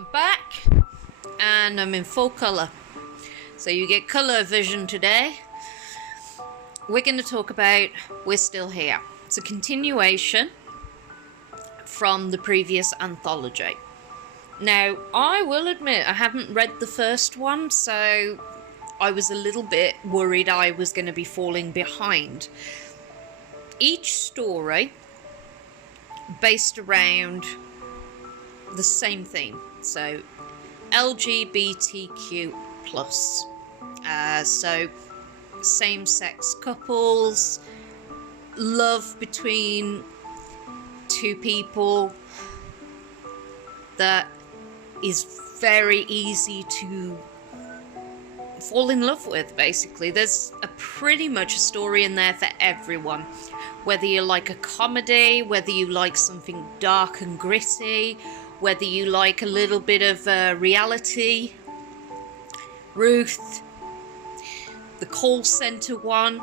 I'm back and I'm in full colour, so you get colour vision today. We're going to talk about We're Still Here. It's a continuation from the previous anthology. Now, I will admit I haven't read the first one, so I was a little bit worried I was going to be falling behind. Each story based around the same theme, so LGBTQ+. So same-sex couples, love between two people that is very easy to fall in love with, basically. There's pretty much a story in there for everyone. Whether you like a comedy, whether you like something dark and gritty, whether you like a little bit of reality. Ruth, the call centre one,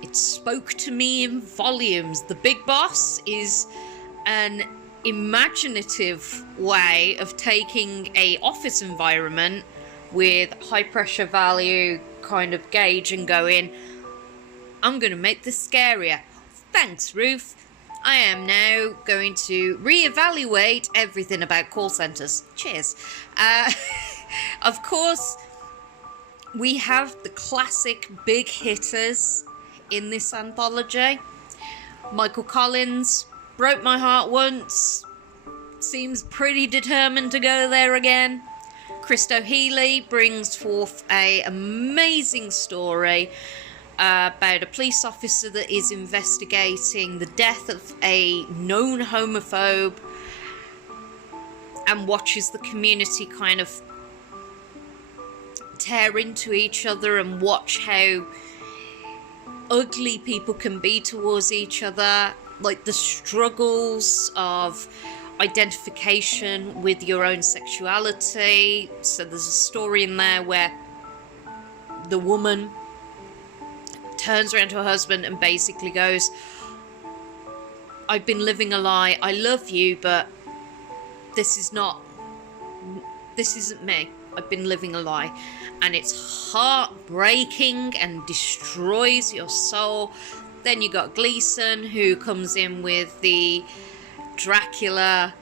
it spoke to me in volumes. The Big Boss is an imaginative way of taking a office environment with high pressure value kind of gauge and going, I'm going to make this scarier. Thanks, Ruth. I am now going to reevaluate everything about call centres. Cheers. Of course, we have the classic big hitters in this anthology. Michael Collins broke my heart once. Seems pretty determined to go there again. Chisto Healy brings forth an amazing story about a police officer that is investigating the death of a known homophobe and watches the community kind of tear into each other and watch how ugly people can be towards each other, like the struggles of identification with your own sexuality. So there's a story in there where the woman turns around to her husband and basically goes, I've been living a lie, I love you, but this isn't me, I've been living a lie. And it's heartbreaking and destroys your soul. Then you got Gleason, who comes in with the Dracula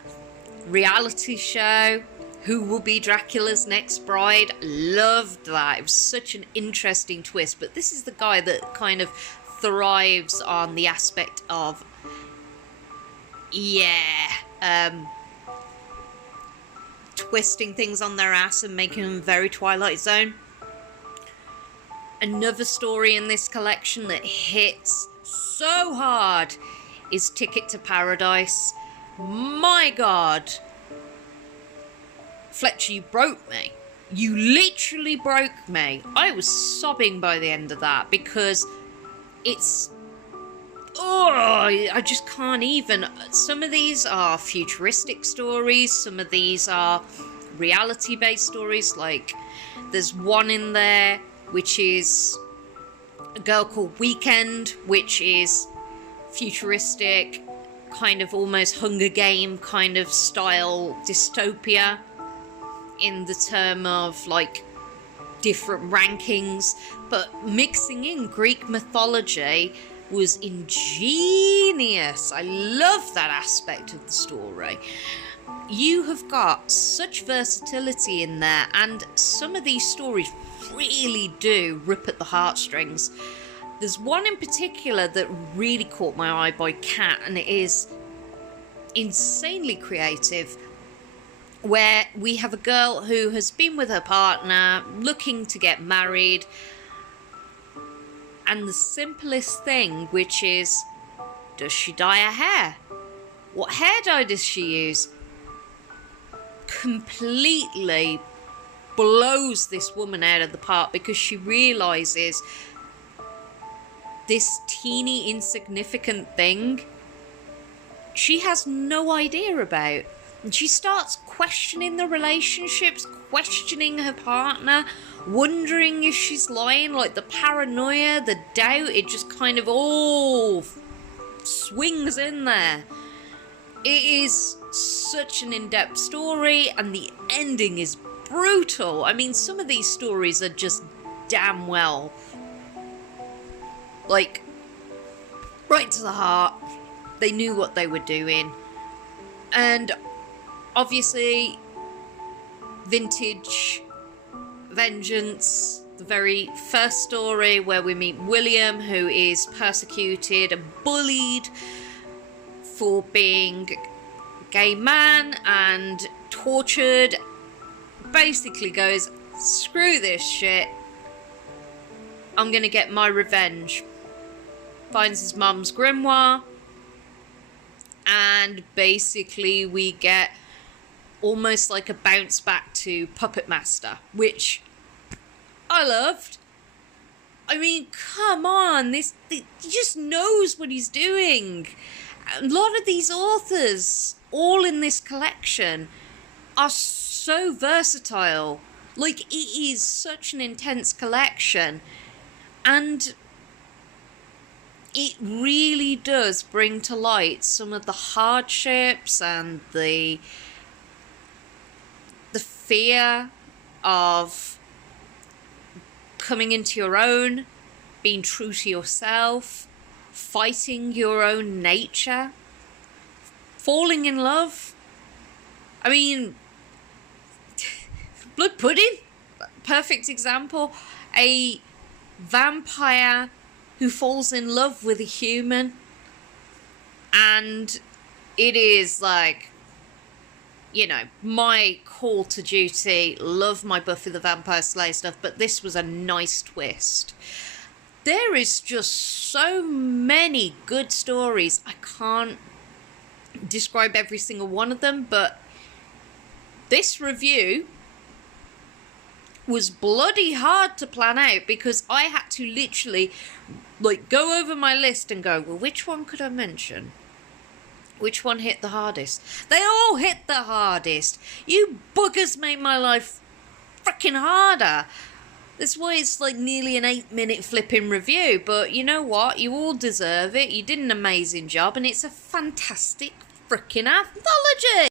reality show. Who will be Dracula's next bride? Loved that. It was such an interesting twist. But this is the guy that kind of thrives on the aspect of, twisting things on their ass and making them very Twilight Zone. Another story in this collection that hits so hard is Ticket to Paradise. My God. Fletcher, you broke me. You literally broke me. I was sobbing by the end of that because it's... I just can't even. Some of these are futuristic stories. Some of these are reality-based stories. Like, there's one in there which is a girl called Weekend, which is futuristic, kind of almost Hunger Game kind of style dystopia, in the term of like different rankings, but mixing in Greek mythology was ingenious. I love that aspect of the story. You have got such versatility in there, and some of these stories really do rip at the heartstrings. There's one in particular that really caught my eye by Cat, and it is insanely creative, where we have a girl who has been with her partner, looking to get married, and the simplest thing, which is, does she dye her hair? What hair dye does she use? Completely blows this woman out of the park, because she realises this teeny insignificant thing she has no idea about. And she starts questioning the relationships, questioning her partner, wondering if she's lying, like the paranoia, the doubt, it just kind of all swings in there. It is such an in-depth story, and the ending is brutal. I mean, some of these stories are just damn well, like, right to the heart. They knew what they were doing. And obviously, vintage vengeance, the very first story where we meet William, who is persecuted and bullied for being a gay man and tortured, basically goes, screw this shit, I'm gonna get my revenge. Finds his mum's grimoire, and basically we get almost like a bounce back to Puppet Master, which I loved. I mean, come on, he just knows what he's doing. A lot of these authors, all in this collection, are so versatile. Like, it is such an intense collection, and it really does bring to light some of the hardships and the fear of coming into your own, being true to yourself, fighting your own nature, falling in love. I mean, Blood Pudding, perfect example. A vampire who falls in love with a human, and it is like, you know, my call to duty. Love my Buffy the Vampire Slayer stuff, but this was a nice twist. There is just so many good stories. I can't describe every single one of them, but this review was bloody hard to plan out, because I had to literally, like, go over my list and go, well, which one could I mention? Which one hit the hardest? They all hit the hardest. You buggers made my life freaking harder. That's why it's like nearly an 8-minute flipping review. But you know what? You all deserve it. You did an amazing job, and it's a fantastic freaking anthology.